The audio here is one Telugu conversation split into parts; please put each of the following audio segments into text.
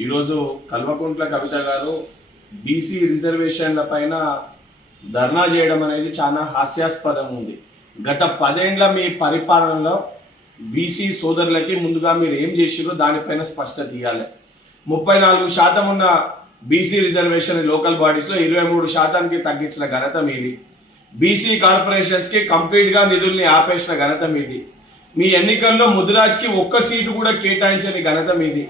ఈరోజు కల్వకుంట్ల కవిత గారు బీసీ రిజర్వేషన్ల పైన ధర్నా చేయడం అనేది చాలా హాస్యాస్పదం ఉంది. గత 10 ఏళ్ల మీ పరిపాలనలో బీసీ సోదరులకి ముందుగా మీరు ఏం చేసిరో దానిపైన స్పష్టత ఇవ్వాలి. 34% ఉన్న బీసీ రిజర్వేషన్ లోకల్ బాడీస్లో 23%కి తగ్గించిన ఘనత మీది. బీసీ కార్పొరేషన్స్కి కంప్లీట్గా నిధుల్ని ఆపేసిన ఘనత మీది. మీ ఎన్నికల్లో ముదిరాజ్కి ఒక్క సీటు కూడా కేటాయించని ఘనత మీది.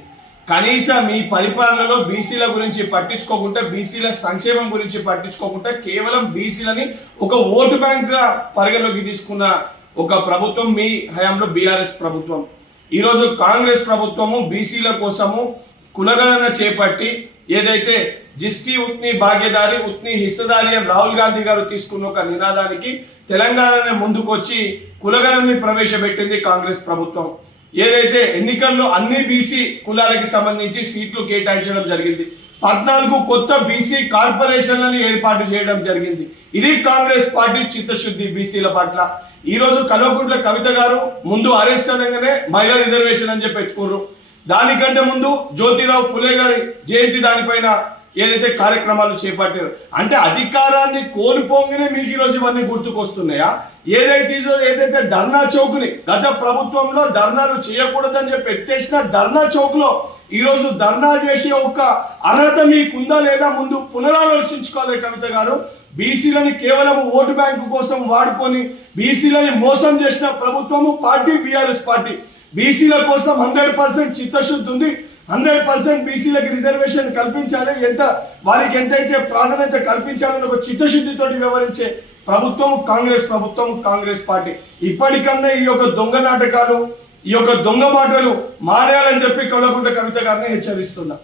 కనీసం మీ పరిపాలనలో బీసీల గురించి పట్టించుకోకుండా, బీసీల సంక్షేమం గురించి పట్టించుకోకుండా కేవలం బీసీలని ఒక ఓటు బ్యాంక్గా పరిగణలోకి తీసుకున్న ఒక ప్రభుత్వం మీ హయాంలో బీఆర్ఎస్ ప్రభుత్వం. ఈరోజు కాంగ్రెస్ ప్రభుత్వము బీసీల కోసము కులగణన చేపట్టి ఏదైతే జిస్కి ఉత్ని భాగ్యదారి ఉత్ని హిస్సదారి అని రాహుల్ గాంధీ గారు తీసుకున్న ఒక నినాదానికి తెలంగాణనే ముందుకొచ్చి కులగణనని ప్రవేశపెట్టింది కాంగ్రెస్ ప్రభుత్వం. ఏదైతే ఎన్నికల్లో అన్ని బీసీ కులాలకి సంబంధించి సీట్లు కేటాయించడం జరిగింది. 14 కొత్త బీసీ కార్పొరేషన్లను ఏర్పాటు చేయడం జరిగింది. ఇది కాంగ్రెస్ పార్టీ చిత్తశుద్ధి బీసీల పట్ల. ఈ రోజు కల్వకుంట్ల కవిత గారు ముందు అరెస్ట్ అనగానే మహిళా రిజర్వేషన్ అని చెప్పి పెట్టుకున్నారు. దానికంటే ముందు జ్యోతిరావు పులే గారి జయంతి దానిపైన ఏదైతే కార్యక్రమాలు చేపట్టారు. అంటే అధికారాన్ని కోల్పోగానే మీకు ఈరోజు ఇవన్నీ గుర్తుకొస్తున్నాయా? ఏదైతే ధర్నా చౌక్ని గత ప్రభుత్వంలో ధర్నాలు చేయకూడదని చెప్పి ఎత్తేసిన ధర్నా చౌక్ లో ఈరోజు ధర్నా చేసే ఒక అర్హత మీకుందా లేదా ముందు పునరాలోచించుకోవాలి కవిత గారు. బీసీలని కేవలం ఓటు బ్యాంకు కోసం వాడుకొని బీసీలని మోసం చేసిన ప్రభుత్వము పార్టీ బీఆర్ఎస్ పార్టీ. బీసీల కోసం 100% చిత్తశుద్ధి ఉంది. 100% బీసీలకు రిజర్వేషన్ కల్పించాలి, వారికి ఎంతైతే ప్రాధాన్యత కల్పించాలని ఒక చిత్తశుద్ధితో వ్యవహరించే ప్రభుత్వం కాంగ్రెస్ పార్టీ. ఇప్పటికన్నా ఈ యొక్క దొంగ నాటకాలు, ఈ యొక్క దొంగ మాటలు మానేయాలని చెప్పి కల్వకుంట్ల కవిత గారిని హెచ్చరిస్తున్నా.